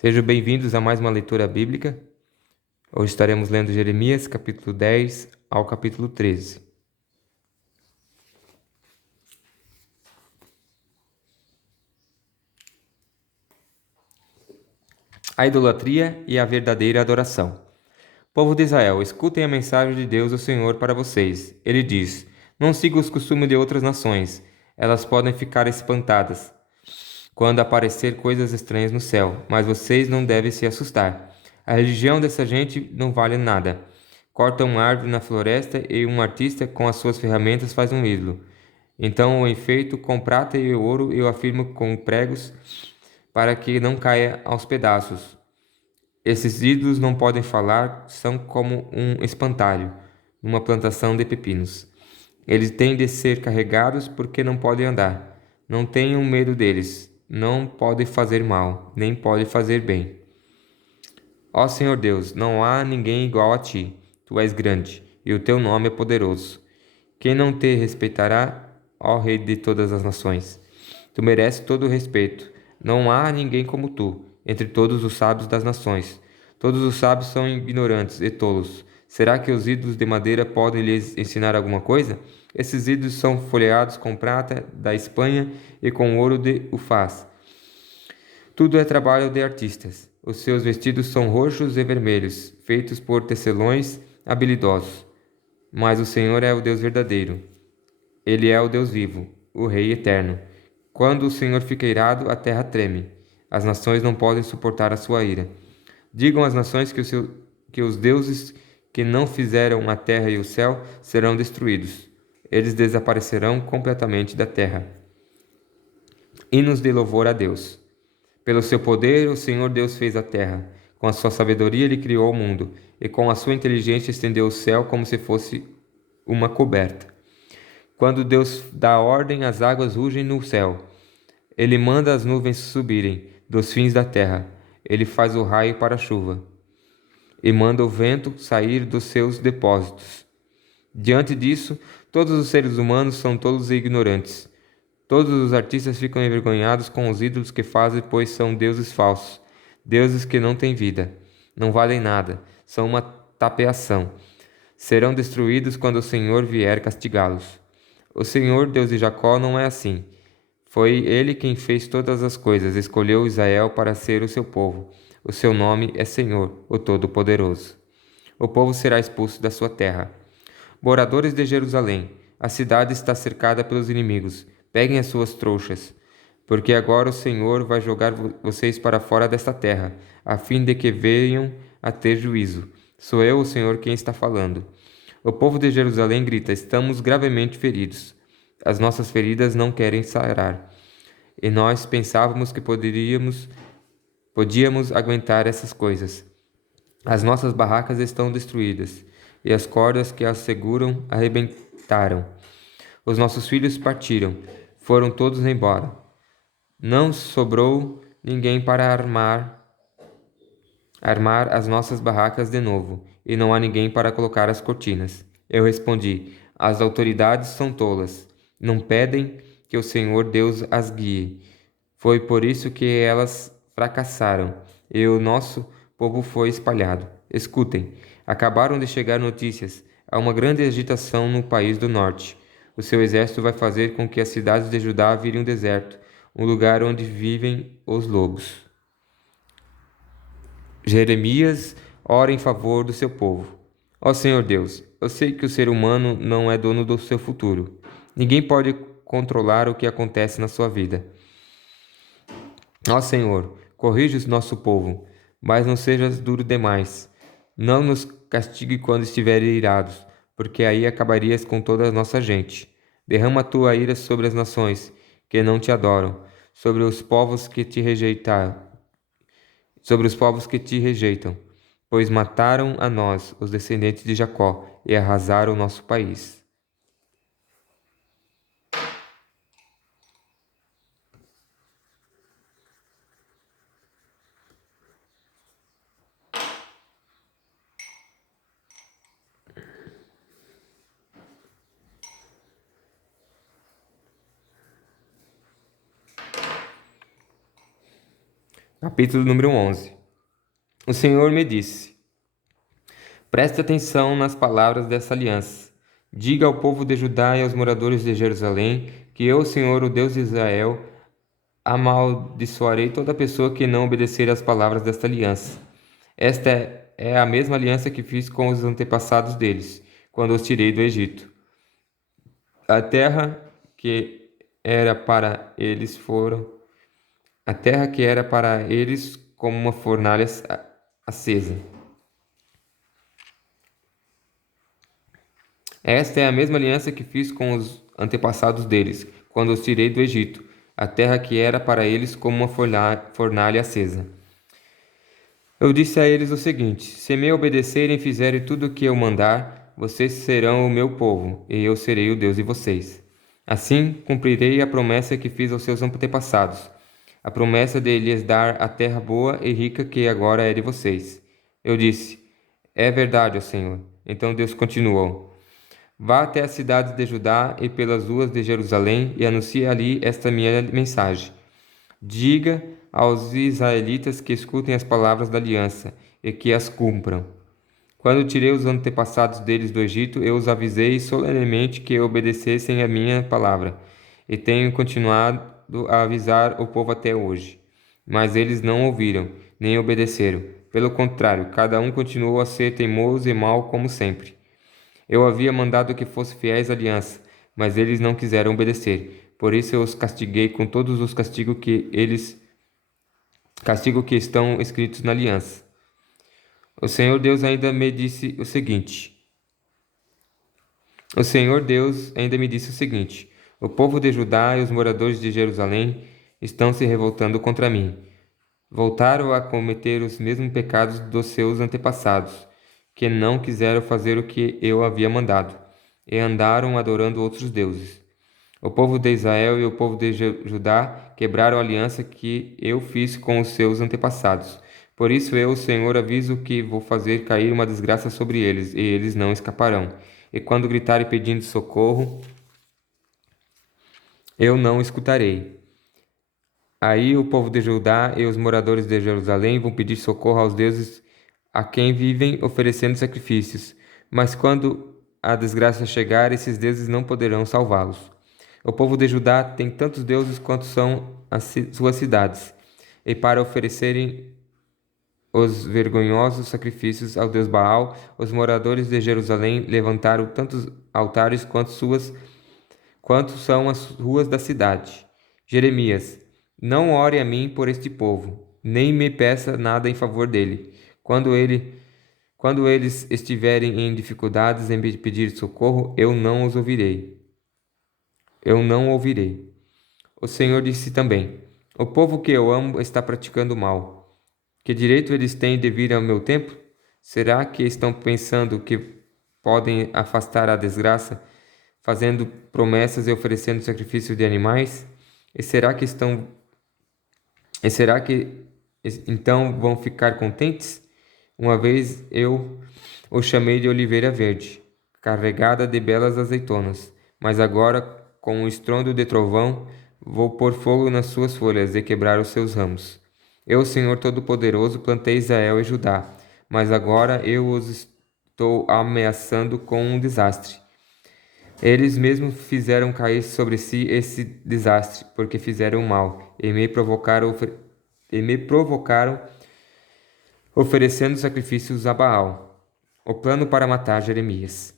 Sejam bem-vindos a mais uma leitura bíblica. Hoje estaremos lendo Jeremias, capítulo 10 ao capítulo 13. A idolatria e a verdadeira adoração. Povo de Israel, escutem a mensagem de Deus, o Senhor, para vocês. Ele diz: Não sigam os costumes de outras nações. Elas podem ficar espantadas quando aparecer coisas estranhas no céu, mas vocês não devem se assustar. A religião dessa gente não vale nada. Corta uma árvore na floresta e um artista com as suas ferramentas faz um ídolo. Então o enfeito com prata e ouro e o afirmo com pregos para que não caia aos pedaços. Esses ídolos não podem falar, são como um espantalho numa plantação de pepinos. Eles têm de ser carregados porque não podem andar. Não tenham medo deles. Não podem fazer mal, nem podem fazer bem. Ó Senhor Deus, não há ninguém igual a ti. Tu és grande, e o teu nome é poderoso. Quem não te respeitará, ó Rei de todas as nações? Tu mereces todo o respeito. Não há ninguém como tu, entre todos os sábios das nações. Todos os sábios são ignorantes e tolos. Será que os ídolos de madeira podem lhes ensinar alguma coisa? Esses ídolos são folheados com prata da Espanha e com ouro de Ufaz. Tudo é trabalho de artistas. Os seus vestidos são roxos e vermelhos, feitos por tecelões habilidosos. Mas o Senhor é o Deus verdadeiro. Ele é o Deus vivo, o Rei eterno. Quando o Senhor fica irado, a terra treme. As nações não podem suportar a sua ira. Digam às nações que os deuses que não fizeram a terra e o céu serão destruídos. Eles desaparecerão completamente da terra. Hinos de louvor a Deus. Pelo seu poder, o Senhor Deus fez a terra. Com a sua sabedoria, ele criou o mundo, e com a sua inteligência estendeu o céu como se fosse uma coberta. Quando Deus dá ordem, as águas rugem no céu. Ele manda as nuvens subirem dos fins da terra. Ele faz o raio para a chuva e manda o vento sair dos seus depósitos. Diante disso, todos os seres humanos são tolos e ignorantes. Todos os artistas ficam envergonhados com os ídolos que fazem, pois são deuses falsos, deuses que não têm vida, não valem nada, são uma tapeação. Serão destruídos quando o Senhor vier castigá-los. O Senhor, Deus de Jacó, não é assim. Foi ele quem fez todas as coisas, escolheu Israel para ser o seu povo. O seu nome é Senhor, o Todo-Poderoso. O povo será expulso da sua terra. Moradores de Jerusalém, a cidade está cercada pelos inimigos. Peguem as suas trouxas, porque agora o Senhor vai jogar vocês para fora desta terra, a fim de que venham a ter juízo. Sou eu, o Senhor, quem está falando. O povo de Jerusalém grita: Estamos gravemente feridos. As nossas feridas não querem sarar. E nós pensávamos que podíamos aguentar essas coisas. As nossas barracas estão destruídas, e as cordas que as seguram arrebentaram. Os nossos filhos partiram, foram todos embora. Não sobrou ninguém para armar as nossas barracas de novo, e não há ninguém para colocar as cortinas. Eu respondi: As autoridades são tolas. Não pedem que o Senhor Deus as guie. Foi por isso que elas fracassaram, e o nosso povo foi espalhado. Escutem, acabaram de chegar notícias. Há uma grande agitação no país do norte. O seu exército vai fazer com que as cidades de Judá virem um deserto, um lugar onde vivem os lobos. Jeremias ora em favor do seu povo. Ó Senhor Deus, eu sei que o ser humano não é dono do seu futuro. Ninguém pode controlar o que acontece na sua vida. Ó Senhor, corrija o nosso povo, mas não sejas duro demais. Não nos castigue quando estiverem irados, porque aí acabarias com toda a nossa gente. Derrama a tua ira sobre as nações que não te adoram, sobre os povos que te rejeitam, pois mataram a nós, os descendentes de Jacó, e arrasaram o nosso país. Capítulo número 11. O Senhor me disse: Preste atenção nas palavras dessa aliança. Diga ao povo de Judá e aos moradores de Jerusalém que eu, Senhor, o Deus de Israel, amaldiçoarei toda pessoa que não obedecer às palavras desta aliança. Esta é a mesma aliança que fiz com os antepassados deles, quando os tirei do Egito. A terra que era para eles foram a terra que era para eles como uma fornalha acesa. Esta é a mesma aliança que fiz com os antepassados deles, quando os tirei do Egito, a terra que era para eles como uma fornalha acesa. Eu disse a eles o seguinte: se me obedecerem e fizerem tudo o que eu mandar, vocês serão o meu povo, e eu serei o Deus de vocês. Assim cumprirei a promessa que fiz aos seus antepassados, a promessa de lhes dar a terra boa e rica que agora é de vocês. Eu disse: é verdade, ó Senhor. Então Deus continuou: vá até as cidades de Judá e pelas ruas de Jerusalém e anuncie ali esta minha mensagem. Diga aos israelitas que escutem as palavras da aliança e que as cumpram. Quando tirei os antepassados deles do Egito, eu os avisei solenemente que obedecessem a minha palavra, e tenho continuado a avisar o povo até hoje. Mas eles não ouviram, nem obedeceram. Pelo contrário, cada um continuou a ser teimoso e mau como sempre. Eu havia mandado que fossem fiéis à aliança, mas eles não quiseram obedecer. Por isso eu os castiguei com todos os castigos que estão escritos na aliança. O Senhor Deus ainda me disse o seguinte: o povo de Judá e os moradores de Jerusalém estão se revoltando contra mim. Voltaram a cometer os mesmos pecados dos seus antepassados, que não quiseram fazer o que eu havia mandado, e andaram adorando outros deuses. O povo de Israel e o povo de Judá quebraram a aliança que eu fiz com os seus antepassados. Por isso eu, o Senhor, aviso que vou fazer cair uma desgraça sobre eles, e eles não escaparão. E quando gritarem pedindo socorro, eu não escutarei. Aí o povo de Judá e os moradores de Jerusalém vão pedir socorro aos deuses a quem vivem oferecendo sacrifícios. Mas quando a desgraça chegar, esses deuses não poderão salvá-los. O povo de Judá tem tantos deuses quanto são suas cidades. E para oferecerem os vergonhosos sacrifícios ao deus Baal, os moradores de Jerusalém levantaram tantos altares quanto são as ruas da cidade. Jeremias: não ore a mim por este povo, nem me peça nada em favor dele. Quando eles estiverem em dificuldades em me pedir socorro, eu não os ouvirei. Eu não ouvirei. O Senhor disse também: o povo que eu amo está praticando mal. Que direito eles têm de vir ao meu templo? Será que estão pensando que podem afastar a desgraça, fazendo promessas e oferecendo sacrifícios de animais? E será que então vão ficar contentes? Uma vez eu o chamei de oliveira verde, carregada de belas azeitonas, mas agora, com um estrondo de trovão, vou pôr fogo nas suas folhas e quebrar os seus ramos. Eu, Senhor Todo-Poderoso, plantei Israel e Judá, mas agora eu os estou ameaçando com um desastre. Eles mesmos fizeram cair sobre si esse desastre, porque fizeram mal e me provocaram oferecendo sacrifícios a Baal. O plano para matar Jeremias.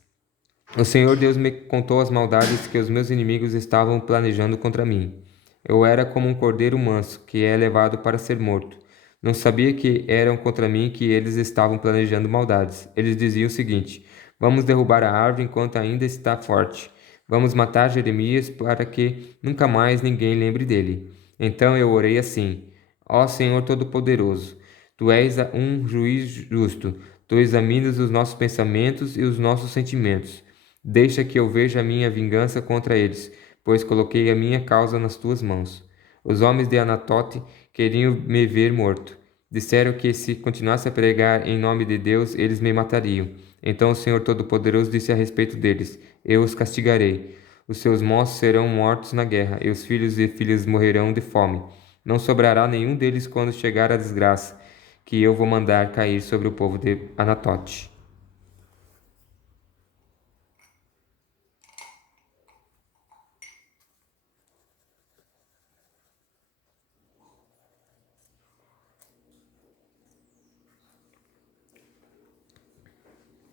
O Senhor Deus me contou as maldades que os meus inimigos estavam planejando contra mim. Eu era como um cordeiro manso, que é levado para ser morto. Não sabia que eram contra mim que eles estavam planejando maldades. Eles diziam o seguinte: vamos derrubar a árvore enquanto ainda está forte. Vamos matar Jeremias para que nunca mais ninguém lembre dele. Então eu orei assim: ó Senhor Todo-Poderoso, tu és um juiz justo. Tu examinas os nossos pensamentos e os nossos sentimentos. Deixa que eu veja a minha vingança contra eles, pois coloquei a minha causa nas tuas mãos. Os homens de Anatote queriam me ver morto. Disseram que se continuasse a pregar em nome de Deus, eles me matariam. Então o Senhor Todo-Poderoso disse a respeito deles: eu os castigarei. Os seus moços serão mortos na guerra, e os filhos e filhas morrerão de fome. Não sobrará nenhum deles quando chegar a desgraça que eu vou mandar cair sobre o povo de Anatote.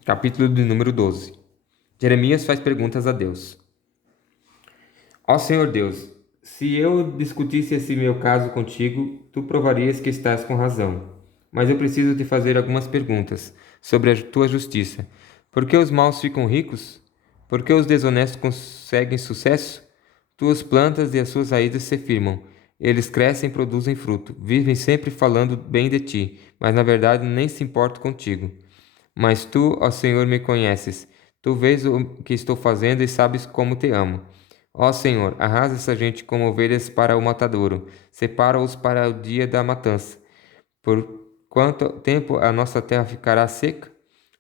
Capítulo de número 12. Jeremias faz perguntas a Deus. Ó Senhor Deus, se eu discutisse esse meu caso contigo, tu provarias que estás com razão. Mas eu preciso te fazer algumas perguntas sobre a tua justiça. Por que os maus ficam ricos? Por que os desonestos conseguem sucesso? Tuas plantas e as suas raízes se firmam. Eles crescem e produzem fruto. Vivem sempre falando bem de ti, mas na verdade nem se importam contigo. Mas tu, ó Senhor, me conheces. Tu vês o que estou fazendo e sabes como te amo. Ó Senhor, arrasa essa gente como ovelhas para o matadouro. Separa-os para o dia da matança. Por quanto tempo a nossa terra ficará seca?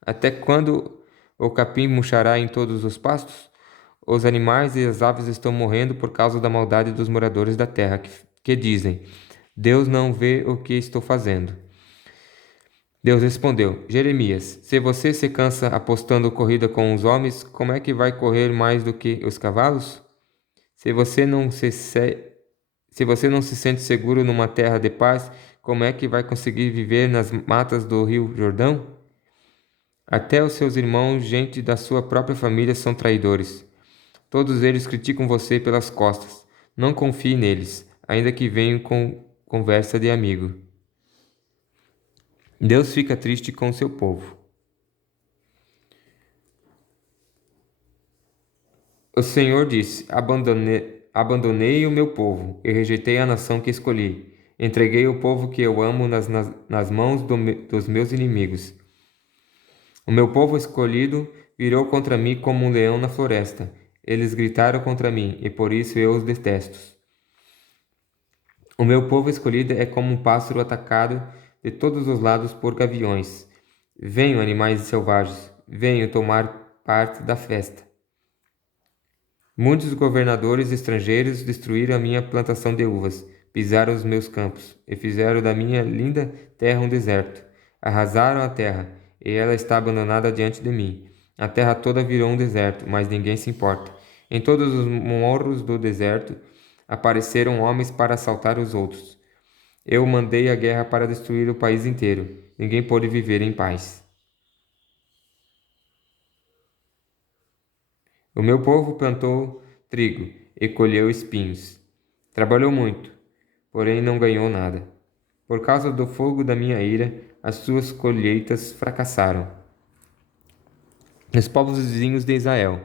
Até quando o capim murchará em todos os pastos? Os animais e as aves estão morrendo por causa da maldade dos moradores da terra, que dizem: Deus não vê o que estou fazendo. Deus respondeu: Jeremias, se você se cansa apostando corrida com os homens, como é que vai correr mais do que os cavalos? Se você não se você não se sente seguro numa terra de paz, como é que vai conseguir viver nas matas do rio Jordão? Até os seus irmãos, gente da sua própria família, são traidores. Todos eles criticam você pelas costas. Não confie neles, ainda que venham com conversa de amigo. Deus fica triste com o seu povo. O Senhor disse: abandonei o meu povo e rejeitei a nação que escolhi. Entreguei o povo que eu amo nas mãos dos meus inimigos. O meu povo escolhido virou contra mim como um leão na floresta. Eles gritaram contra mim, e por isso eu os detesto. O meu povo escolhido é como um pássaro atacado de todos os lados por gaviões. Venham, animais selvagens, venham tomar parte da festa. Muitos governadores estrangeiros destruíram a minha plantação de uvas, pisaram os meus campos e fizeram da minha linda terra um deserto. Arrasaram a terra, e ela está abandonada diante de mim. A terra toda virou um deserto, mas ninguém se importa. Em todos os morros do deserto apareceram homens para assaltar os outros. Eu mandei a guerra para destruir o país inteiro. Ninguém pôde viver em paz. O meu povo plantou trigo e colheu espinhos. Trabalhou muito, porém não ganhou nada. Por causa do fogo da minha ira, as suas colheitas fracassaram. Os povos vizinhos de Israel.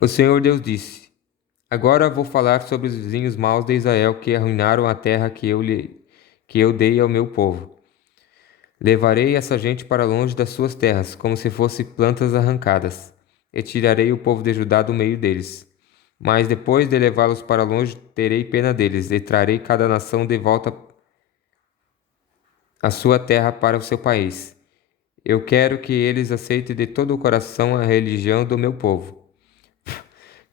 O Senhor Deus disse: Agora vou falar sobre os vizinhos maus de Israel que arruinaram a terra que eu dei ao meu povo. Levarei essa gente para longe das suas terras, como se fossem plantas arrancadas, e tirarei o povo de Judá do meio deles. Mas depois de levá-los para longe, terei pena deles, e trarei cada nação de volta à sua terra para o seu país. Eu quero que eles aceitem de todo o coração a religião do meu povo.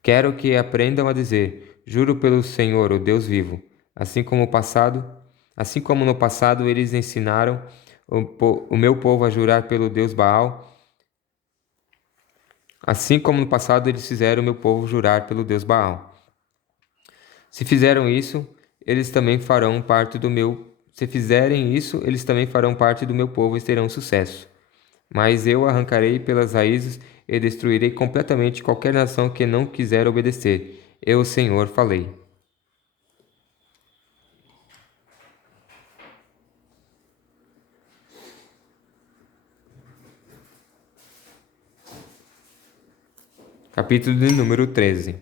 Quero que aprendam a dizer: Juro pelo Senhor, o Deus vivo. Assim como no passado eles ensinaram o meu povo a jurar pelo Deus Baal, assim como no passado eles fizeram o meu povo jurar pelo Deus Baal. Se fizeram isso, eles também farão parte do meu. Se fizerem isso, eles também farão parte do meu povo e terão sucesso. Mas eu arrancarei pelas raízes e destruirei completamente qualquer nação que não quiser obedecer. Eu, o Senhor, falei. Capítulo de número 13.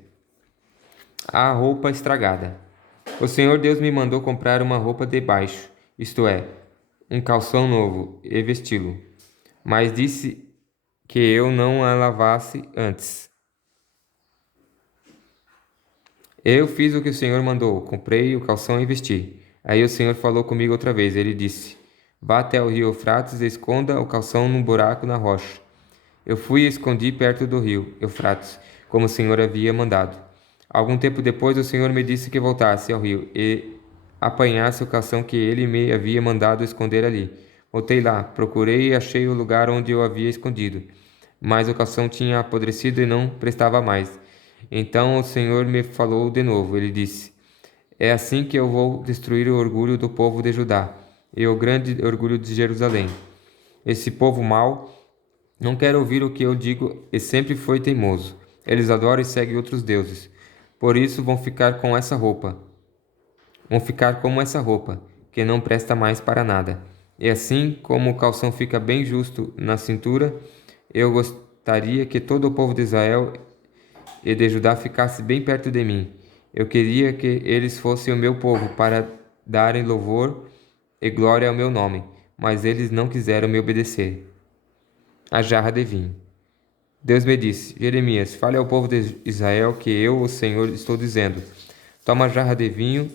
A roupa estragada. O Senhor Deus me mandou comprar uma roupa de baixo, isto é, um calção novo, e vesti-lo. Mas disse que eu não a lavasse antes. Eu fiz o que o Senhor mandou, comprei o calção e vesti. Aí o Senhor falou comigo outra vez. Ele disse: Vá até o rio Eufrates e esconda o calção num buraco na rocha. Eu fui e escondi perto do rio Eufrates, como o Senhor havia mandado. Algum tempo depois, o Senhor me disse que voltasse ao rio, e apanhasse o calção que ele me havia mandado esconder ali. Voltei lá, procurei e achei o lugar onde eu havia escondido. Mas o calção tinha apodrecido e não prestava mais. Então o Senhor me falou de novo. Ele disse: É assim que eu vou destruir o orgulho do povo de Judá e o grande orgulho de Jerusalém. Esse povo mau não quer ouvir o que eu digo e sempre foi teimoso. Eles adoram e seguem outros deuses. Por isso vão ficar com essa roupa. Vão ficar como essa roupa, que não presta mais para nada. E assim como o calção fica bem justo na cintura, eu gostaria que todo o povo de Israel e de Judá ficasse bem perto de mim. Eu queria que eles fossem o meu povo para darem louvor e glória ao meu nome, mas eles não quiseram me obedecer. A jarra de vinho. Deus me disse: Jeremias, fale ao povo de Israel que eu, o Senhor, estou dizendo: Toma a jarra de vinho.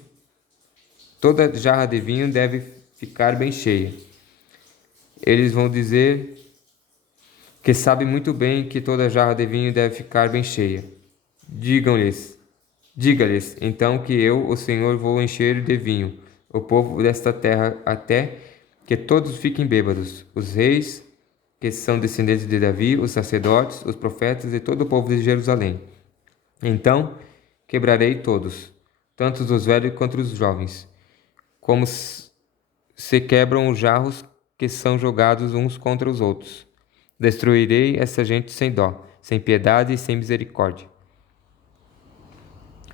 Toda jarra de vinho deve ficar bem cheia. Eles vão dizer que sabem muito bem que toda jarra de vinho deve ficar bem cheia. Diga-lhes então que eu, o Senhor, vou encher de vinho o povo desta terra até que todos fiquem bêbados, os reis que são descendentes de Davi, os sacerdotes, os profetas e todo o povo de Jerusalém. Então quebrarei todos, tanto os velhos quanto os jovens, como se quebram os jarros que são jogados uns contra os outros. Destruirei essa gente sem dó, sem piedade e sem misericórdia.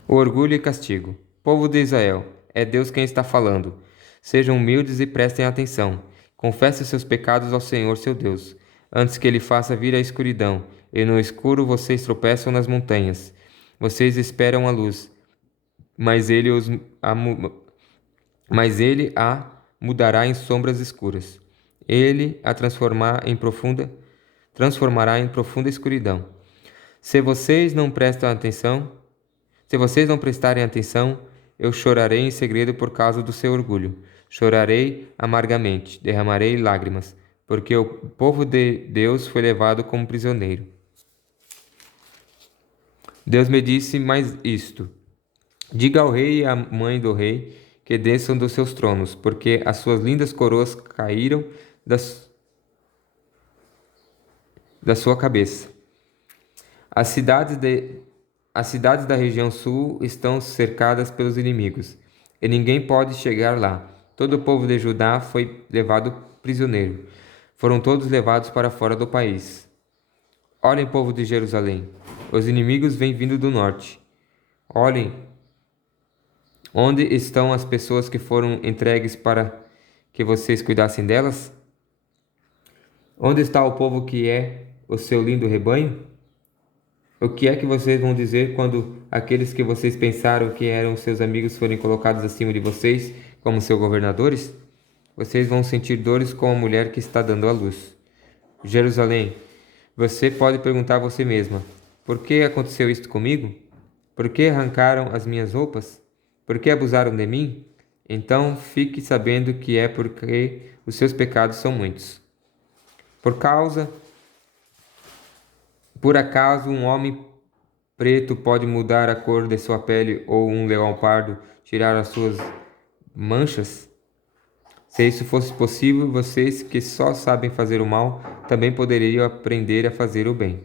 O orgulho e castigo. Povo de Israel, é Deus quem está falando. Sejam humildes e prestem atenção. Confessem seus pecados ao Senhor, seu Deus, antes que ele faça vir a escuridão, e no escuro vocês tropeçam nas montanhas. Vocês esperam a luz, mas ele a mudará em sombras escuras. Ele a transformará em profunda escuridão. Se vocês não prestarem atenção, eu chorarei em segredo por causa do seu orgulho. Chorarei amargamente, derramarei lágrimas, porque o povo de Deus foi levado como prisioneiro. Deus me disse mais isto: Diga ao rei e à mãe do rei que desçam dos seus tronos, porque as suas lindas coroas caíram da sua cabeça. As cidades da região sul estão cercadas pelos inimigos, e ninguém pode chegar lá. Todo o povo de Judá foi levado prisioneiro. Foram todos levados para fora do país. Olhem, povo de Jerusalém, os inimigos vêm vindo do norte. Olhem, onde estão as pessoas que foram entregues para que vocês cuidassem delas? Onde está o povo que é o seu lindo rebanho? O que é que vocês vão dizer quando aqueles que vocês pensaram que eram seus amigos forem colocados acima de vocês como seus governadores? Vocês vão sentir dores como a mulher que está dando à luz. Jerusalém, você pode perguntar a você mesma: por que aconteceu isto comigo? Por que arrancaram as minhas roupas? Por que abusaram de mim? Então fique sabendo que é porque os seus pecados são muitos. Por acaso um homem preto pode mudar a cor de sua pele ou um leão pardo tirar as suas manchas? Se isso fosse possível, vocês que só sabem fazer o mal também poderiam aprender a fazer o bem.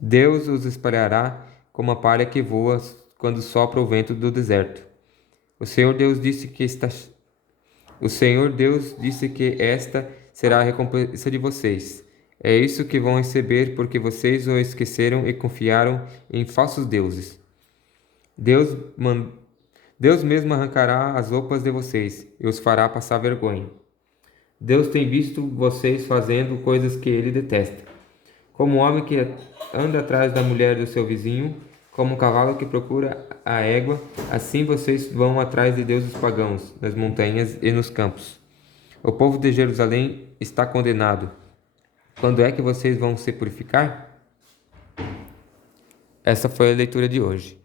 Deus os espalhará como a palha que voa quando sopra o vento do deserto. O Senhor Deus disse que esta será a recompensa de vocês. É isso que vão receber porque vocês o esqueceram e confiaram em falsos deuses. Deus mesmo arrancará as roupas de vocês e os fará passar vergonha. Deus tem visto vocês fazendo coisas que ele detesta. Como o homem que anda atrás da mulher do seu vizinho, como o cavalo que procura a égua, assim vocês vão atrás de deuses pagãos, nas montanhas e nos campos. O povo de Jerusalém está condenado. Quando é que vocês vão se purificar? Essa foi a leitura de hoje.